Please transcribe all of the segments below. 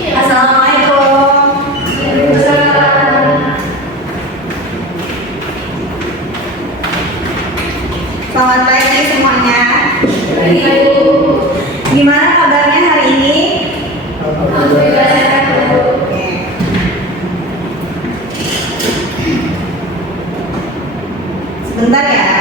Assalamualaikum. Selamat pagi semuanya. Gimana kabarnya hari ini? Oke. Sebentar ya.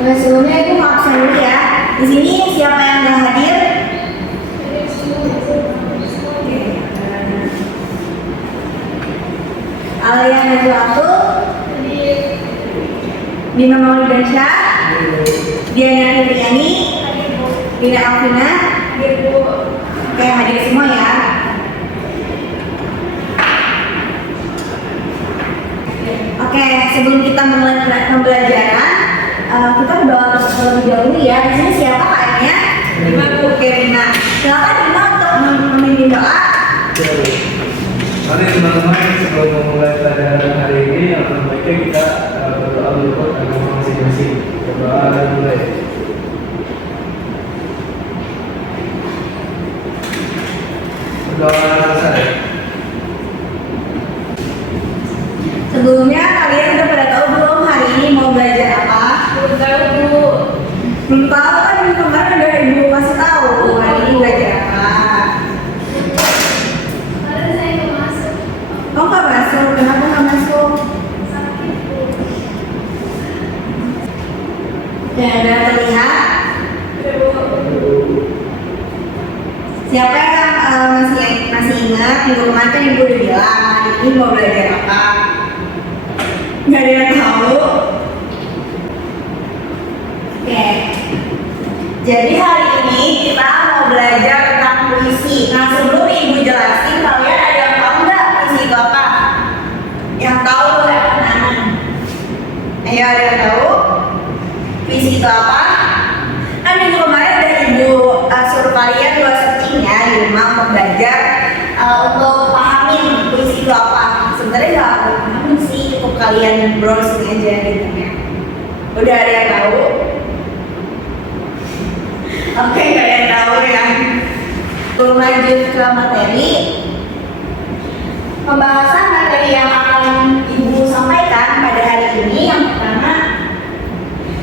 Oke, sebelumnya itu absen dulu ya. Di sini siapa yang nggak hadir? Alia Najwatul, Bima Maulidasyah, Diana Fitriani, Dina Alvina, oke hadir semua ya. Oke, sebelum kita mulai pembelajaran, kita berdoa terlebih dahulu ya. Di sini siapa kayaknya? Bima. Oke, Bima. Silakan Bima untuk memimpin doa. Mari teman-teman, sebelum memulai pelajaran hari ini, alangkah baiknya kita berdoa dulu agama masing-masing. Berdoa dan mulai. Berdoa selesai. Sebelumnya kalian udah pada tahu belum hari ini mau belajar apa? Belum tahu, Bu. Belum tahu kan kemarin udah ibu kasih tahu hari ini belajar apa. Kemarin saya nggak masuk. Oh nggak masuk, kenapa nggak masuk? Sakit, Bu. Ya udah terlihat. Udah, Bu. Siapa yang masih ingat minggu kemarin kan ibu udah bilang hari ini mau belajar apa? Nggak ada yang tahu. Oke. Jadi hari ini kita mau belajar tentang puisi. Nah sebelum ibu jelasin, kalian ada yang tahu nggak puisi itu apa? Yang tahu boleh angkat tangan. Ayo ada yang tahu? Puisi itu apa? Kan minggu kemarin udah ibu suruh kalian buat searching ya di rumah untuk belajar untuk pahamin puisi itu apa. Sebenarnya nggak perlu pahamin sih, cukup kalian browsing aja gitu ya. Udah ada yang tahu? Oke, nggak ada yang tahu ya. Sebelum lanjut ke materi, pembahasan materi yang akan ibu sampaikan pada hari ini yang pertama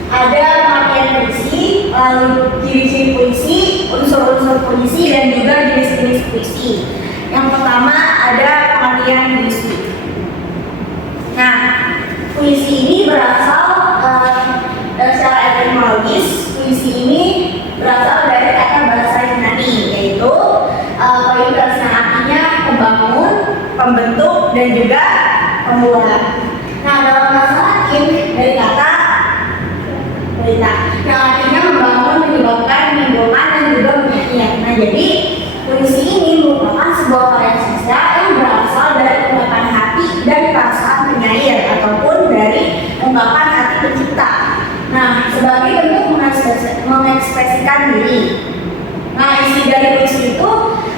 ada pengertian puisi, lalu ciri-ciri puisi, unsur-unsur puisi, dan juga jenis-jenis puisi. Yang pertama ada pengertian puisi. Nah, puisi ini berasal secara etimologis, puisi ini berasal dari kata bahasa Yunani, yaitu poietos yang artinya pembangun, pembentuk, dan juga pembuat. Nah, dalam bahasa Latin dari kata berita yang artinya membangun, menyebabkan, menimbulkan, dan juga menyanyikan. Nah, jadi puisi ini merupakan sebuah karya sastra yang berasal dari ungkapan hati dan perasaan penyair ataupun dari ungkapan hati pencipta. Nah, sebagai bentuk mengekspresikan diri. Nah, isi dari puisi itu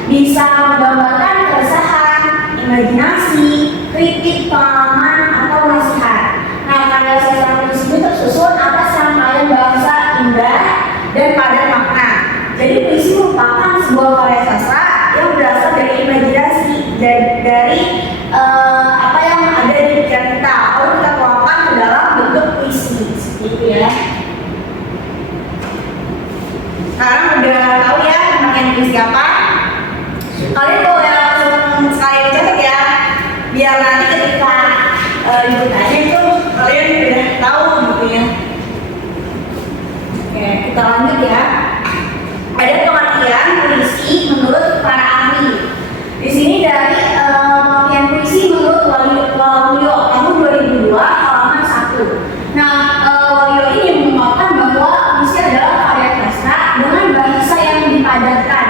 bisa menggambarkan keresahan, imajinasi, kritik, pengalaman, atau nasihat. Nah, karya sastra puisi itu tersusun atas rangkaian bahasa indah dan padat makna. Jadi puisi merupakan sebuah karya sastra yang berasal dari imajinasi dari apa yang ada di pikiran kita, lalu kita tuangkan ke dalam bentuk puisi seperti itu ya. Sekarang udah tahu ya pengertian puisi apa? Kalian boleh langsung sekali catat ya, biar nanti ketika ibu tanya itu kalian udah tahu gitu ya. Oke, kita lanjut ya. Ada pengertian puisi menurut para ahli. Di sini dari pengertian puisi menurut Waluyo tahun 2002 halaman 1. Nah, Waluyo ini mengungkapkan bahwa puisi adalah karya sastra dengan bahasa yang dipadatkan,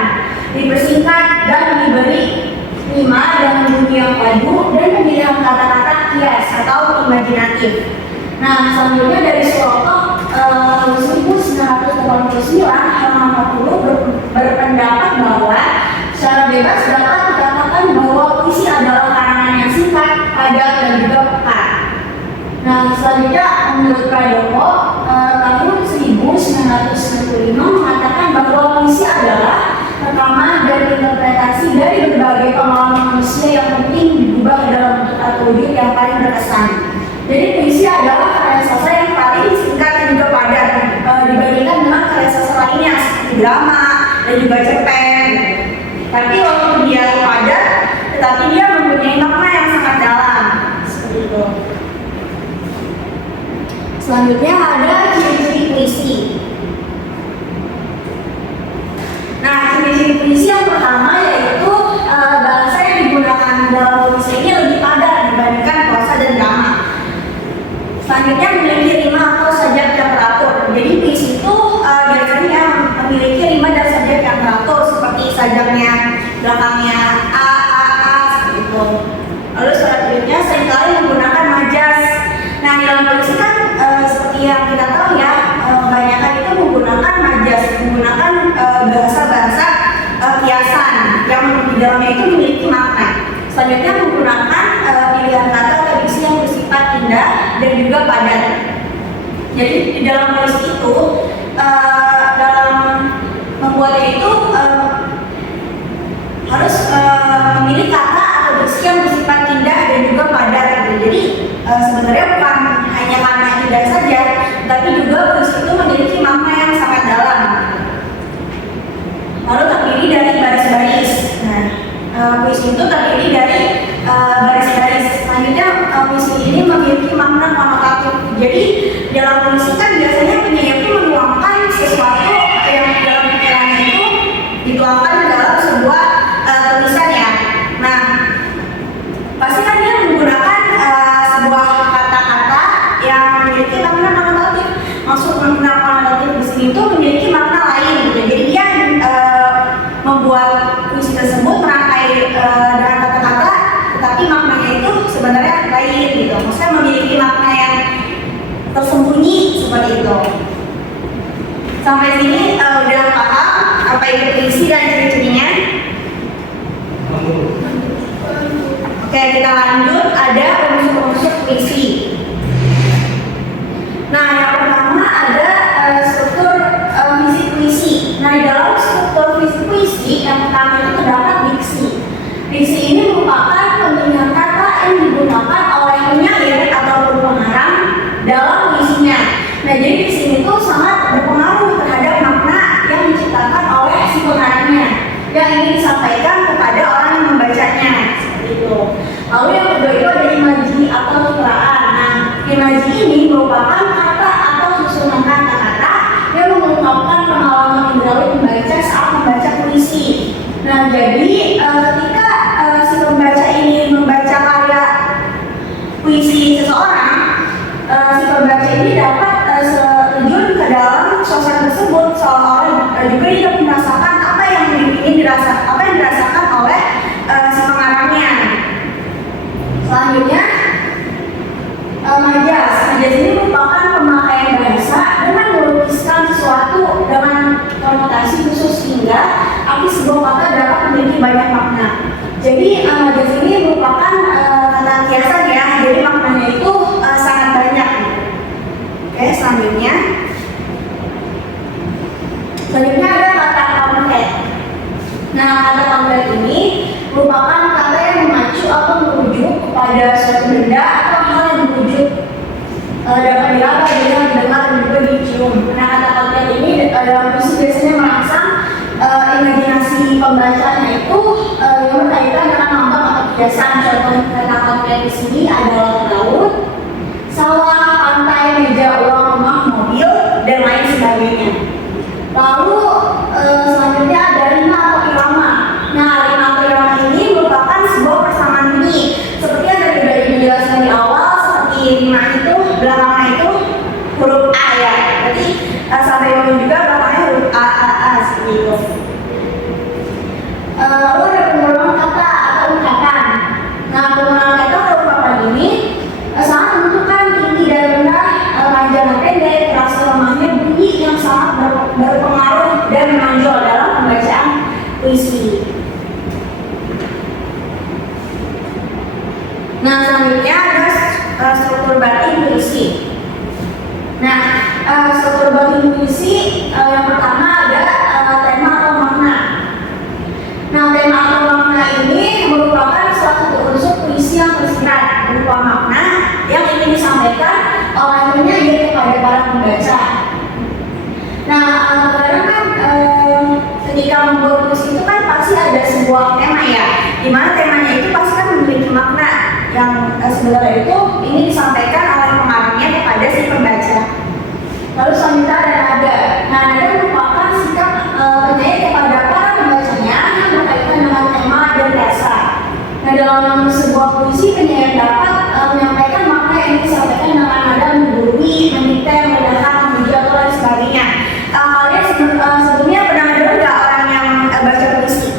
dipersingkat, dan diberi rima dengan bunyi yang padu dan pemilihan kata-kata kias atau imajinatif. Nah, selanjutnya dari Suroto 1989 halaman 40 berpendapat bahwa secara bebas dapat dikatakan bahwa puisi adalah karangan yang singkat, padat, dan juga pekat. Nah, selanjutnya menurut Pradoko, tahun 1995 mengatakan bahwa puisi adalah rekaman dan interpretasi dari berbagai pengalaman manusia yang penting diubah dalam bentuk atau wujud yang paling berkesan. Jadi puisi adalah karya sastra yang paling singkat dan juga padat dibandingkan dengan karya sastra lainnya seperti drama dan juga cerpen. Tapi walaupun dia padat, tetapi dia mempunyai makna yang sangat dalam. Seperti itu. Selanjutnya ada ciri-ciri puisi. Nah, ciri-ciri puisi yang pertama yaitu bahasa yang digunakan dalam puisi ini lebih padat dibandingkan prosa dan drama. Selanjutnya memiliki rima atau sajak yang teratur. Jadi puisi itu biasanya memiliki rima dan sajak yang teratur seperti sajaknya belakangnya a seperti itu. Lalu selanjutnya seringkali menggunakan majas. Nah, di dalam puisi kan seperti yang kita tahu ya, kebanyakan itu menggunakan majas, menggunakan bahasa-bahasa kiasan yang di dalamnya itu memiliki makna. Selanjutnya menggunakan pilihan kata atau diksi yang bersifat indah dan juga padat. Jadi di dalam puisi itu dalam membuatnya itu harus memilih kata atau diksi yang bersifat indah dan juga padat. Jadi sebenarnya bukan hanya karena indah saja, tapi juga puisi itu memiliki makna yang sangat dalam. Lalu terdiri dari baris-baris. Nah, puisi itu terdiri dari baris-baris. Selanjutnya puisi ini memiliki makna konotatif. Jadi dalam puisi kan biasanya penyair itu menuangkan sesuatu yang dalam pikirannya itu dituangkan dalam sebuah tulisan ya. Nah, pasti kan dia menggunakan sebuah kata-kata yang memiliki makna konotatif. Maksud makna konotatif di sini itu memiliki makna lain gitu. Jadi dia membuat puisi tersebut merangkai dengan kata-kata, tetapi maknanya itu sebenarnya lain gitu. Maksudnya memiliki makna yang tersembunyi seperti itu. Sampai sini udah paham apa itu puisi dan ciri-cirinya? Oke, kita lanjut. Ada unsur-unsur puisi. Nah, yang pertama ada struktur visi puisi. Nah, di dalam struktur visi puisi yang pertama itu terdapat diksi. Diksi ini merupakan pemilihan kata yang digunakan oleh penyair ataupun pengarang dalam puisinya. Nah, jadi di sini tuh sangat berpengaruh terhadap makna yang diciptakan oleh si pengarangnya yang ingin disampaikan kepada orang yang membacanya. Seperti itu. Lalu yang kedua itu ada imaji atau citraan. Nah, imaji ini merupakan kata atau susunan kata-kata yang mengungkapkan pengalaman indrawi pembaca saat membaca puisi. Nah, jadi ketika si pembaca ini membaca karya puisi seseorang, si pembaca ini dapat terjun ke dalam suasana tersebut, seolah-olah juga dia merasakan apa yang dirasakan oleh si pengarangnya. Selanjutnya majas. Majas ini merupakan pemakaian bahasa dengan melukiskan sesuatu dengan konotasi khusus hingga arti sebuah kata dapat memiliki banyak makna. Jadi majas ini merupakan kata kiasan ya, jadi maknanya itu sangat banyak. Oke, selanjutnya ada kata konkret. Nah, kata konkret ini merupakan kata yang mengacu atau merujuk kepada suatu benda atau hal yang merujuk dapat diraba, dilihat, didengar, dan juga dicium. Nah, kata konkret ini dalam puisi biasanya merangsang imajinasi pembacanya itu yang berkaitan dengan lambang atau kiasan. Contoh kata konkret di sini adalah laut, sawah, pantai, meja, uang, rumah, mobil, dan lain sebagainya. Lalu selanjutnya ada rima atau irama. Nah, rima atau irama ini merupakan sebuah persamaan bunyi. Seperti yang tadi sudah dijelaskan di awal, seperti rima itu belakangnya itu huruf A ya. Berarti sampai bawah juga belakangnya huruf A seperti itu. Lalu ada pengulangan kata atau ungkapan. Nah, pengulangan kata atau ungkapan ini sangat menentukan tinggi dan rendah, panjang dan pendek, keras lemahnya bunyi yang sangat berpengaruh Nah, selanjutnya ada struktur batin puisi. Nah, struktur batin puisi yang pertama ada tema atau makna. Nah, tema atau makna ini merupakan salah satu unsur puisi yang tersirat berupa makna yang ingin disampaikan oleh penyair kepada para pembaca. Nah, kadang kan ketika membuat puisi itu kan pasti ada sebuah tema ya, di mana temanya itu pasti kan memiliki makna yang sebenarnya itu ingin disampaikan oleh pengarangnya kepada si pembaca. Lalu selanjutnya ada nada. Nah, nada merupakan sikap penyair kepada para pembacanya yang berkaitan dengan tema dan rasa. Nah, dalam sebuah puisi penyair dapat menyampaikan makna yang disampaikan dengan nada menggurui, mengitem, menekan, memuji atau lain sebagainya. Kalian sebelumnya pernah dengar nggak orang yang baca puisi?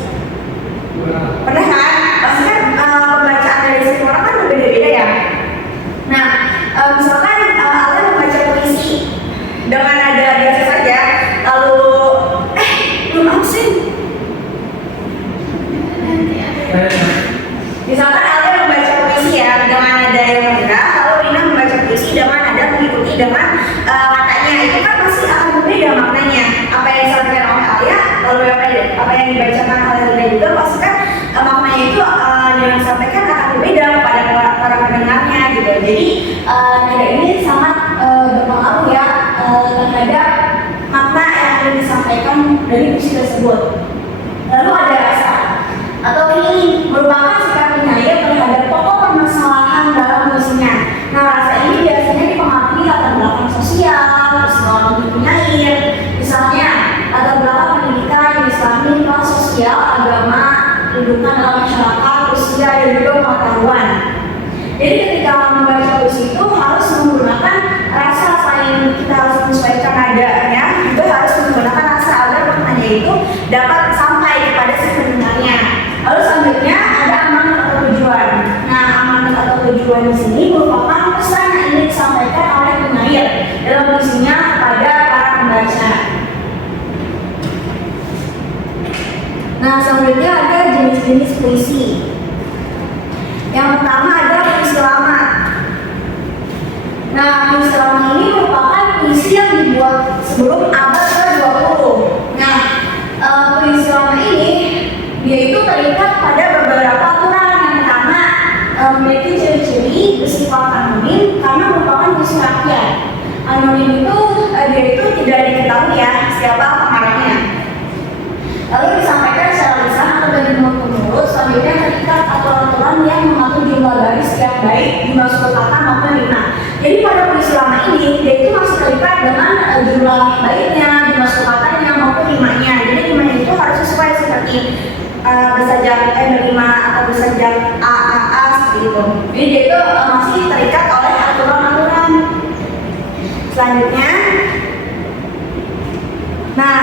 Pernah kan? Pasti kan pembacaan dari setiap orang kan berbeda-beda ya. Nah, misalkan kalian membaca puisi dengan nada biasa saja, lalu belum absen. Misalkan kalian membaca puisi ya dengan nada yang rendah, lalu Rina membaca puisi dengan nada mengikuti dengan katanya, itu kan pasti akan berbeda maknanya. Apa yang disampaikan oleh Alia, lalu apa yang dibacakan oleh Rina juga pasti kan maknanya itu yang disampaikan akan berbeda kepada para pendengarnya gitu. Jadi nada ini sangat berpengaruh ya terhadap makna yang ingin disampaikan dari puisi tersebut. Lalu ada rasa atau feeling, merupakan sikap penyair terhadap pokok permasalahan dalam puisinya. Nah, rasa ini biasanya dipengaruhi latar belakang sosial, psikologi penyair, misalnya latar belakang pendidikan, Islami, kelas sosial, agama, kehidupan dalam masyarakat, usia, dan juga pengetahuan. Jadi ketika membaca puisi itu harus menggunakan rasa, selain kita harus menyesuaikan nadanya, juga harus menggunakan rasa agar maknanya itu dapat sampai kepada si pendengarnya. Lalu selanjutnya ada amanat atau tujuan. Nah, amanat atau tujuan di sini merupakan pesan yang ingin disampaikan oleh penyair dalam puisinya kepada para pembaca. Nah, selanjutnya ada jenis-jenis puisi. Yang pertama ada puisi lama. Nah, puisi lama ini merupakan puisi yang dibuat sebelum abad ke-20. Nah, puisi lama ini dia itu terikat pada beberapa aturan. Yang pertama, memiliki ciri-ciri bersifat anonim karena merupakan puisi rakyat. Anonim itu dia itu tidak diketahui ya siapa pengarangnya. Lalu disampaikan secara lisan atau dari mulut ke mulut. Selanjutnya terikat aturan-aturan yang mengatur jumlah baris setiap bait, jumlah suku kata maupun rima. Jadi pada puisi lama ini dia itu masih terikat dengan jumlah baitnya, jumlah suku katanya maupun rimanya. Jadi rimanya itu harus sesuai seperti bersajak berima atau bersajak a seperti itu. Jadi dia itu masih terikat oleh aturan-aturan. Selanjutnya, nah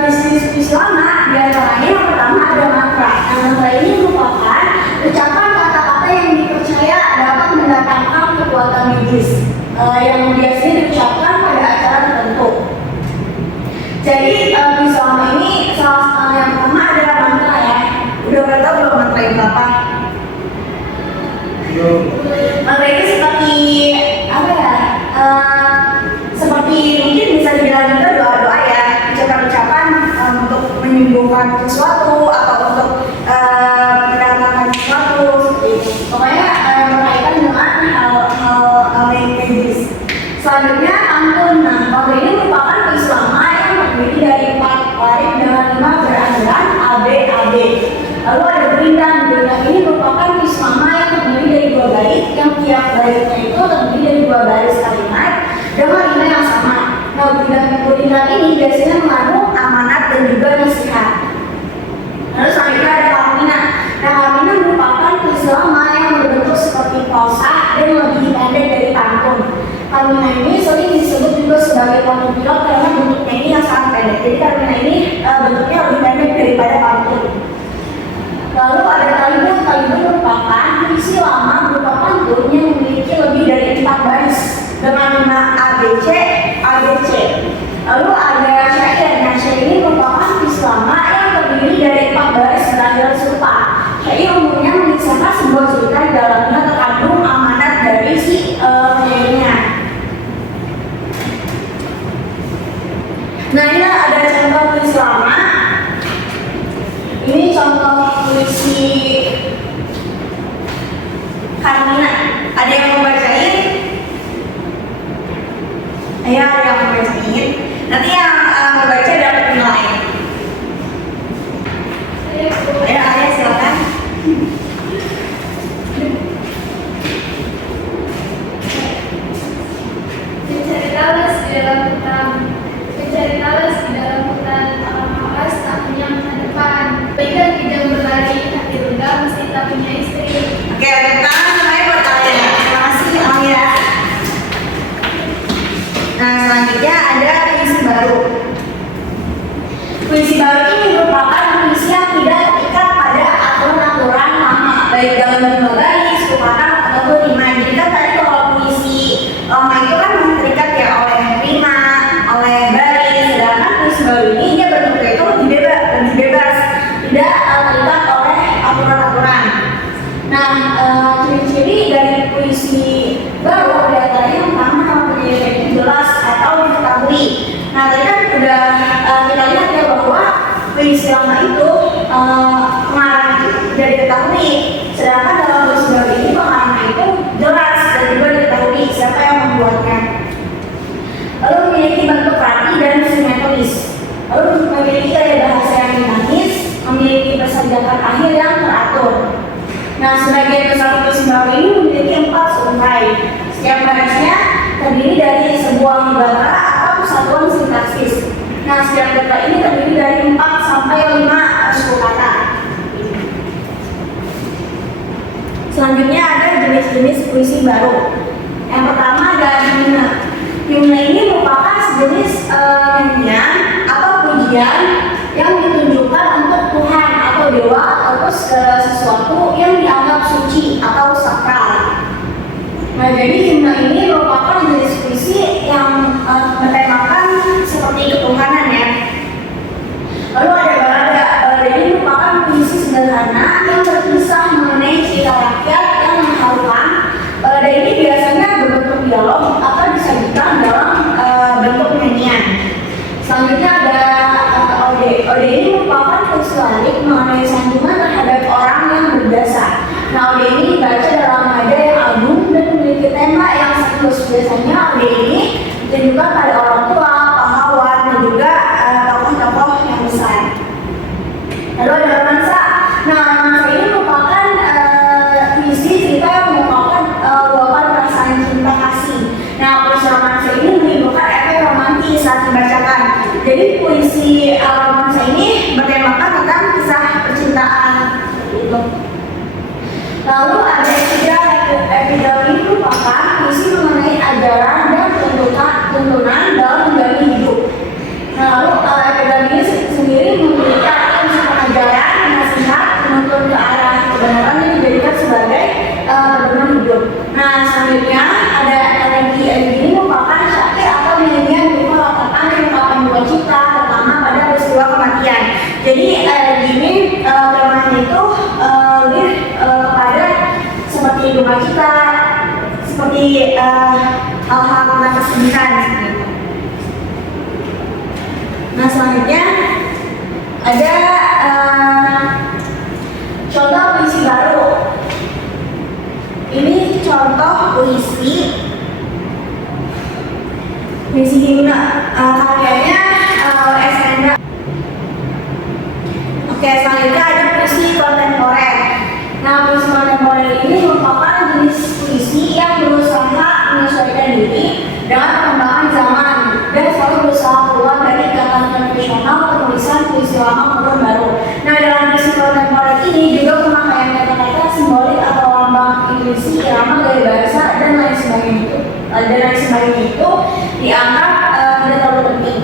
jenis puisi lama diantaranya yang pertama ada mantra. Nah, mantra ini merupakan ucapan kata-kata yang dipercaya dapat mendatangkan kekuatan magis yang biasanya diucapkan pada acara tertentu. Jadi puisi lama ini yang pertama ada mantra ya. Udah pernah tahu belum mantra itu apa? Mantra itu seperti apa ya? Seperti mungkin bisa dibilang juga doa-doa ya, ucapan-ucapan untuk menyembuhkan sesuatu atau untuk mendatangkan sesuatu seperti itu. Pokoknya berkaitan dengan hal yang medis. Selanjutnya pantun. Nah, pantun ini merupakan puisi lama yang terdiri dari 4 baris dengan 5 berangan ABAB. Lalu ada berindang. Berindang ini merupakan puisi lama yang terdiri dari 2 bait, yang tiap baitnya itu terdiri dari 2 baris kalimat dengan rima yang sama. Nah, berindang ini biasanya mengandung amanat dan juga nasihat. Lalu selanjutnya ada Karmina. Nah, Karmina merupakan puisi lama yang berbentuk seperti prosa dan lebih pendek dari pantun. Karmina ini sering disebut juga sebagai pantun pilot karena bentuknya ini yang sangat pendek. Jadi Karmina ini bentuknya lebih pendek daripada pantun. Lalu ada Talibun. Talibun merupakan puisi lama berupa pantun yang memiliki lebih dari 4 baris dengan 5 ABC. Lalu ada syair. Nah, syair ini merupakan puisi lama yang terdiri dari 4 baris berakhir serupa. Syair umumnya mengisahkan sebuah cerita di dalamnya Karmina. Ada yang mau bacain? Ayo, ada yang mau bacain. Nanti yang mau baca dapat nilai. Saya Bu. Ayo, Arya silakan. Mencari talas di dalam hutan. Mencari talas di dalam hutan. Malas tak punya masa depan. Berikan kijang berlari. Hati rendah mesti tak punya istri. Oke, tepuk tangan semuanya buat kalian. Terima kasih, Amira. Nah, selanjutnya ada puisi baru. Puisi baru ini merupakan puisi yang tidak terikat pada aturan-aturan lama, baik dalam jumlah baris, kata ataupun rima. Jadi kan tadi kalau puisi lama itu kan masih terikat ya oleh rima, oleh baris. Sedangkan puisi baru ini dia bentuknya itu lebih bebas, tidak terikat oleh aturan-aturan. Nah, ciri-ciri dari puisi baru diantaranya yang pertama mempunyai itu jelas atau diketahui. Nah, tadi kan udah kita lihat ya bahwa puisi lama itu pengarang itu tidak diketahui, sedangkan dalam puisi baru ini pengarangnya itu jelas dan juga diketahui siapa yang membuatnya. Lalu memiliki bentuk rapi dan simetris. Lalu memiliki gaya bahasa yang dinamis, memiliki persenjataan akhir yang teratur. Nah, sebagian besar puisi baru ini memiliki 4 sungai. Setiap barisnya terdiri dari sebuah gatra atau satuan sintaksis. Nah, setiap gatra ini terdiri dari 4 sampai 5 suku kata. Selanjutnya ada jenis-jenis puisi baru. Yang pertama ada himne. Himne ini merupakan sejenis nyanyian atau pujian yang ditunjukkan untuk Tuhan atau dewa atau sesuatu yang dianggap suci atau sakral. Nah, jadi himne ini merupakan jenis puisi yang bertemakan seperti ketuhanan ya. Lalu ada balada. Balada ini merupakan puisi sederhana yang berkisah mengenai cerita rakyat yang mengharukan. Balada ini biasanya berbentuk dialog atau disajikan dalam bentuk nyanyian. Selanjutnya ada ode. Ode ini merupakan puisi lirik mengenai sanjungan terhadap orang yang berjasa. Nah, ode ini dibaca dalam nada yang agung dan memiliki tema yang serius. Biasanya ode ini ditujukan pada orang tua, pahlawan, dan juga tokoh-tokoh yang besar. Lalu ada romansa. Nah, romansa ini merupakan puisi cerita yang mengungkapkan luapan perasaan cinta kasih. Nah, puisi romansa ini menimbulkan efek romantis saat dibacakan. Jadi puisi romansa ini bertemakan tentang kisah percintaan itu. Lalu ada epidauro ini merupakan puisi mengenai ajaran dan tuntunan dalam menjalani hidup. Nah, lalu epidauro ini sendiri memiliki arti pengajaran, nasihat, menuntun ke arah kebenaran yang dijadikan sebagai pedoman hidup. Nah, selanjutnya ada elegi. Elegi ini merupakan syair atau nyanyian berupa latakan yang mengungkapkan duka cita terutama pada peristiwa kematian. Jadi elegi ini temanya itu lebih kepada seperti duka cita, seperti hal-hal tentang kesedihan. Nah, selanjutnya ada contoh puisi baru. Ini contoh puisi himne karyanya Esenda. Oke, selanjutnya ada puisi kontemporer. Nah, puisi kontemporer ini merupakan jenis puisi yang berusaha menyesuaikan diri dengan perkembangan zaman dan selalu berusaha keluar dari ikatan konvensional penulisan puisi lama maupun baru. Nah, dalam puisi kontemporer ini juga pemakaian kata-kata simbolik atau lambang intuisi, irama, gaya bahasa dan lain sebagainya itu dianggap tidak terlalu penting.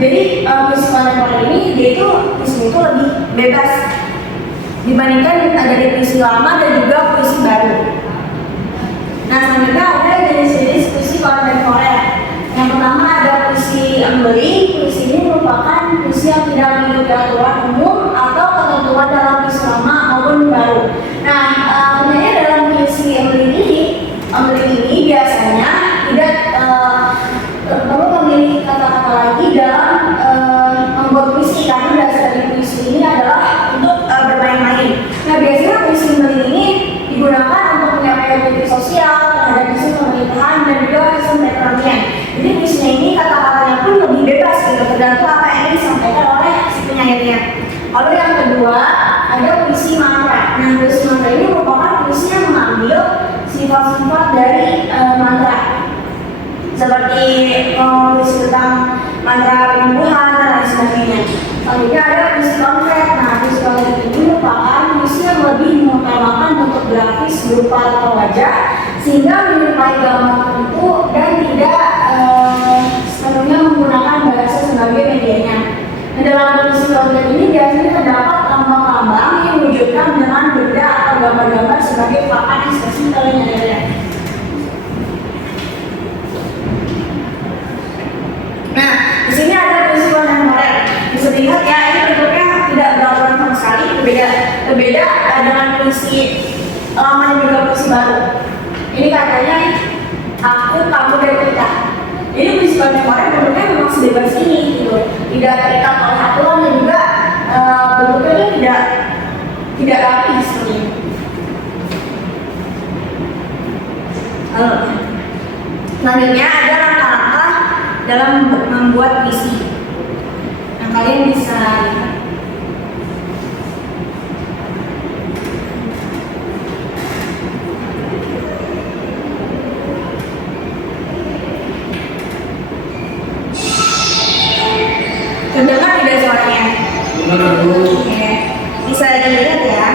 Jadi puisi kontemporer ini dia itu puisi itu lebih bebas dibandingkan dari puisi lama dan juga puisi baru. Nah, selanjutnya ada jenis-jenis puisi kontemporer. Yang pertama ada puisi embeli. Puisi ini merupakan puisi yang tidak mengikuti aturan umum atau ketentuan dalam puisi lama maupun baru. Nah, sebenarnya dalam puisi embeli ini biasanya tidak perlu memilih kata-kata lagi dalam membuat puisi karena dasar dari puisi ini adalah untuk bermain-main. Nah, biasanya puisi embeli ini digunakan untuk sosial, terhadap isu pemerintahan, dan juga isu perekonomian. Jadi puisinya ini kata-katanya pun lebih bebas gitu, tergantung apa yang ingin disampaikan oleh si penyairnya. Lalu yang kedua ada puisi mantra. Nah, puisi mantra ini merupakan puisi yang mengambil sifat-sifat dari mantra, seperti puisi tentang mantra penyembuhan dan lain sebagainya. Selanjutnya ada puisi konkret. Nah, puisi konkret ini merupakan puisi yang lebih mengutamakan bentuk grafis berupa atau wajah, sehingga menyerupai gambar tertentu dan tidak sepenuhnya menggunakan bahasa sebagai medianya. Nah, dalam puisi konkret ini biasanya terdapat lambang-lambang yang diwujudkan dengan benda atau gambar-gambar sebagai papan ekspresi penyairnya. Nah, di sini ada puisi kontemporer. Bisa dilihat ya, ini bentuknya tidak beraturan sama sekali, berbeda dengan puisi lama dan juga puisi baru. Ini katanya aku, kamu, dan kita. Ini puisi kontemporer bentuknya memang sebebas ini, gitu. Tidak terikat oleh aturan dan juga bentuknya itu tidak rapi seperti ini. Selanjutnya ada langkah-langkah dalam membuat puisi. Nah, kalian bisa lihat. Terdengar tidak suaranya? Benar, Bu. Oke, bisa dilihat ya.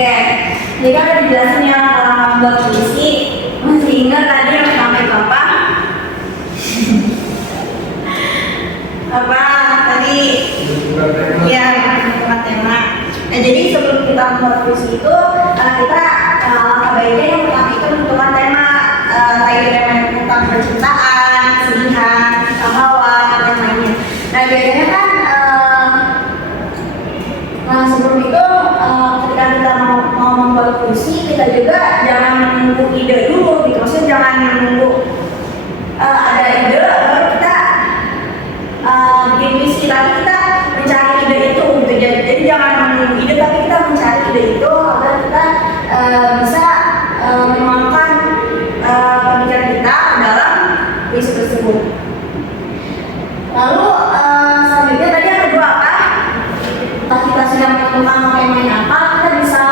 Oke, jadi kan udah dijelasin ya cara membuat puisi. Masih ingat tadi yang pertama itu apa? Apa tadi? Ya, menentukan tema. Nah, jadi sebelum kita membuat puisi itu, kita baiknya yang pertama itu menentukan tema. Kayak tema tentang percintaan, kesedihan, keharuan, dan lain-lainnya. Nah, biasanya kan sebelum itu ketika kita mau membuat puisi, kita juga jangan menunggu ide dulu gitu. Maksudnya jangan menunggu ada ide baru kita Lalu selanjutnya tadi yang kedua apa? Entah kita sedang tentang main apa, kita bisa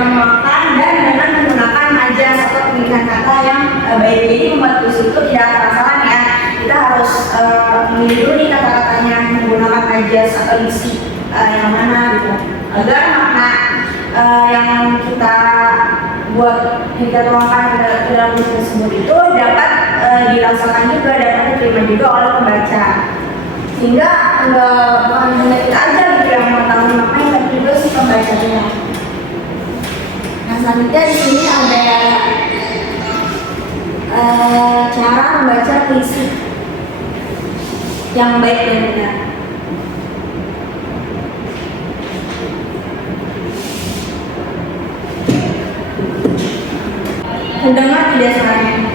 menguapkan dan dengan menggunakan majas atau pemilihan kata yang baik. Jadi membuat puisi itu tidak asal-asalan ya. Kita harus memilih dulu nih kata-katanya, menggunakan majas atau isi yang mana gitu, agar makna yang kita buat, kita tuangkan ke dalam puisi tersebut itu dapat dirasakan juga, dapat diterima juga oleh pembaca, sehingga bukan hanya kita aja gitu yang mengetahui maknanya, tapi juga si pembacanya. Nah selanjutnya di sini ada cara membaca puisi yang baik dan benar. Mendengar tidak suaranya.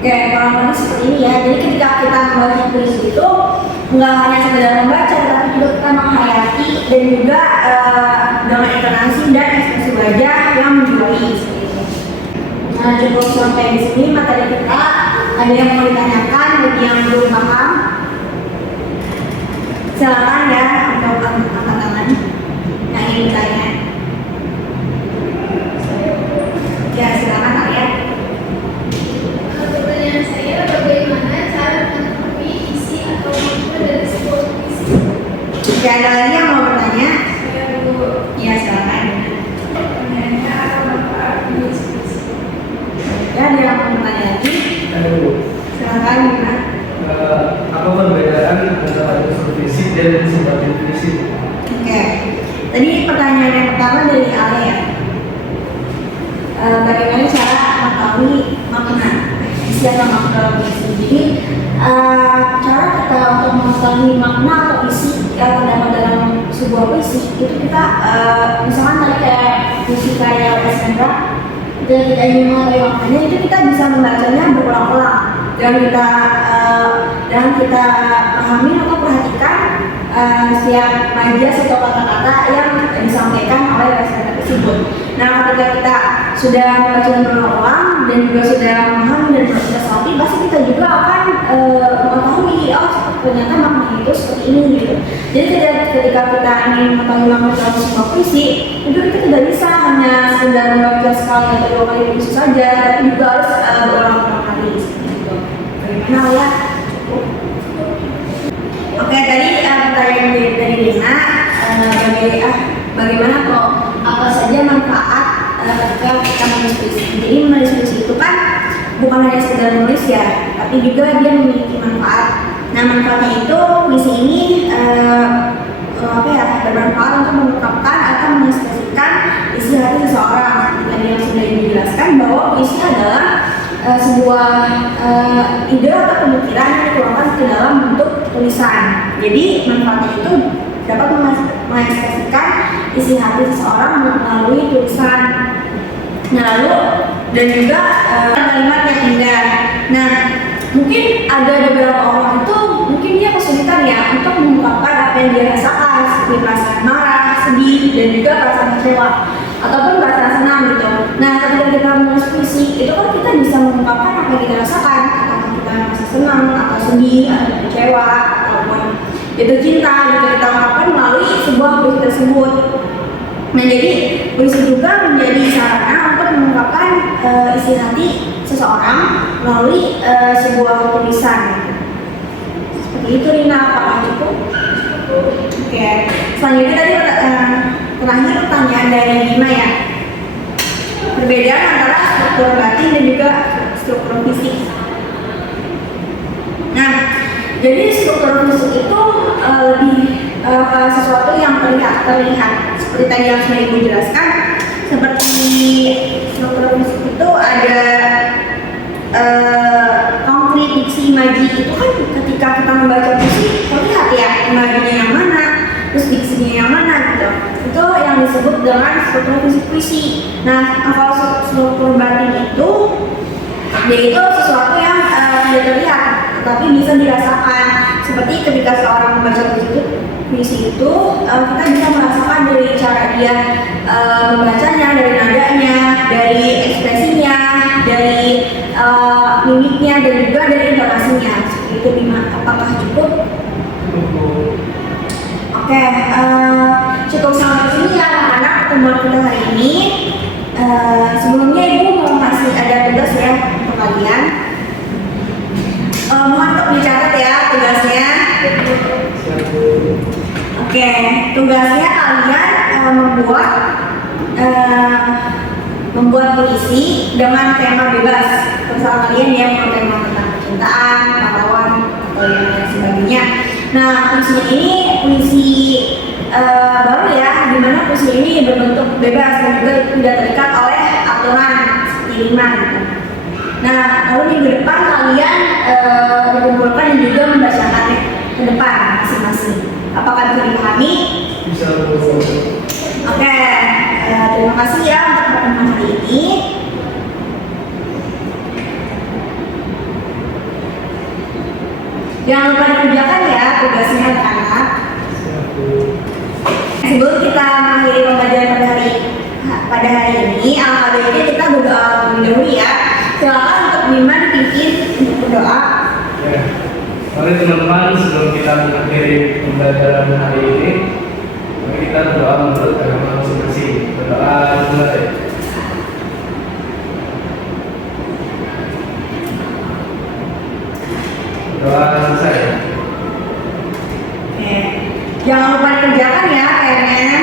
Oke, kurang lebih seperti ini ya. Jadi ketika kita membaca puisi itu nggak hanya sekedar membaca, tapi juga kita menghayati dan juga dengan intonasi dan ekspresi wajah yang menjiwai seperti itu. Nah, cukup sampai di sini materi kita. Ada yang mau ditanyakan bagi yang belum paham? Silakan ya, untuk angkat tangan yang ingin bertanya. Ya, silakan Arya. Pertanyaan saya, bagaimana cara mengetahui isi atau makna dari sebuah puisi? Jika ada lagi yang mau bertanya, Saya dulu. ya silakan. Pertanyaannya apa manfaat menulis puisi? Ya, ada yang mau bertanya lagi? Aduh, Silakan Bima. apa perbedaan antara unsur fisik dan simpatik fisik? Oke. Tadi pertanyaan yang pertama dari Ale ya. Bagaimana cara mengetahui makna isi atau makna dalam puisi? Jadi cara kita untuk mengetahui makna atau isi yang terdapat dalam sebuah puisi itu kita misalkan tadi kayak puisi karya Sandra, dan kita ingin mengetahui maknanya itu kita bisa membacanya berulang-ulang dan kita pahami atau perhatikan setiap majas atau kata-kata yang disampaikan oleh Sandra tersebut. Nah, ketika kita sudah membaca berulang-ulang dan juga sudah memahami dan sudah salty, pasti kita juga akan mengetahui ternyata maknanya itu seperti ini gitu. Jadi ketika kita ingin mengetahui makna dalam sebuah puisi, itu kita tidak bisa hanya sekedar membaca sekali atau dua kali puisi saja, tapi juga harus berulang-ulang kali seperti itu. Bagaimana ya? Oke, tadi pertanyaan dari Lina, bagaimana kok apa saja manfaat ketika kita menulis puisi. Jadi menulis puisi itu kan bukan hanya sekedar menulis ya, tapi juga dia memiliki manfaat. Nah, manfaatnya itu puisi ini bermanfaat untuk mengungkapkan atau mengekspresikan isi hati seseorang. Tadi yang sudah dijelaskan bahwa puisi adalah sebuah ide atau pemikiran yang dituangkan ke dalam bentuk tulisan. Jadi manfaatnya itu dapat mengekspresikan isi hati seseorang melalui tulisan. Nah, lalu dan juga kalimat yang indah. Nah, mungkin ada beberapa orang itu mungkin dia kesulitan ya untuk mengungkapkan apa yang dia rasakan, seperti perasaan marah, sedih, dan juga perasaan kecewa ataupun perasaan senang gitu. Nah, ketika kita menulis puisi itu kan kita bisa mengungkapkan apa yang kita rasakan, apakah kita merasa senang atau sedih atau kecewa ataupun itu cinta gitu, kita ungkapkan melalui sebuah puisi tersebut. Nah, jadi puisi juga menjadi sarana untuk mengungkapkan isi hati seseorang melalui sebuah tulisan. Seperti itu, Rina. Apakah cukup? Oke. Selanjutnya tadi terakhir pertanyaan dari Bima ya. Perbedaan antara struktur batin dan juga struktur fisik. Nah, Jadi struktur fisik itu lebih sesuatu yang terlihat seperti tadi yang sudah ibu jelaskan. Seperti struktur fisik itu ada konkret, diksi, imaji. Itu kan ketika kita membaca puisi terlihat ya imajinya yang mana, terus diksinya yang mana gitu. Itu yang disebut dengan struktur fisik puisi. Nah, kalau struktur batin itu yaitu sesuatu yang tidak terlihat tetapi bisa dirasakan. Seperti ketika seorang membaca puisi itu kita bisa merasakan dari cara dia membacanya, dari nadanya, dari ekspresinya, dari mimiknya, dan juga dari intonasinya. Seperti itu. Bima, apakah cukup? Oke, cukup sampai sini ya anak-anak pertemuan kita hari ini. Sebelumnya ibu mau kasih ada tugas ya untuk kalian. Mohon untuk dicatat ya tugasnya. Oke, tugasnya kalian membuat puisi dengan tema bebas. Terserah kalian ya, mau tema tentang percintaan, pahlawan, atau yang lain sebagainya. Nah, puisinya ini puisi baru ya, dimana puisi ini berbentuk bebas dan juga tidak terikat oleh aturan seperti liman. Nah, lalu minggu depan kalian dikumpulkan dan juga membacakannya ke depan masing-masing. Apakah bisa dipahami? Bisa. Oke, terima kasih ya untuk pertemuan hari ini. Jangan lupa dikerjakan ya tugasnya anak-anak. Sebelum kita mengakhiri pembelajaran pada hari ini, alangkah baiknya kita berdoa terlebih dahulu ya. Silakan untuk Bima dipimpin untuk berdoa. Ya. Mari teman-teman, sebelum kita mengakhiri pembelajaran hari ini, mari kita berdoa menurut agama masing-masing. Berdoa mulai. Berdoa selesai. Oke. Jangan lupa dikerjakan ya PR-nya.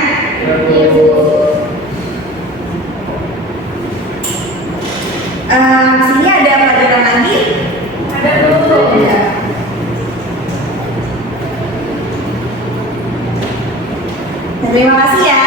Sini ada pelajaran lagi? Ada dulu. Ada. Terima kasih ya.